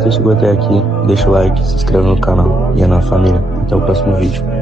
você chegou até aqui, deixa o like, se inscreve no canal. E é na família. Até o próximo vídeo.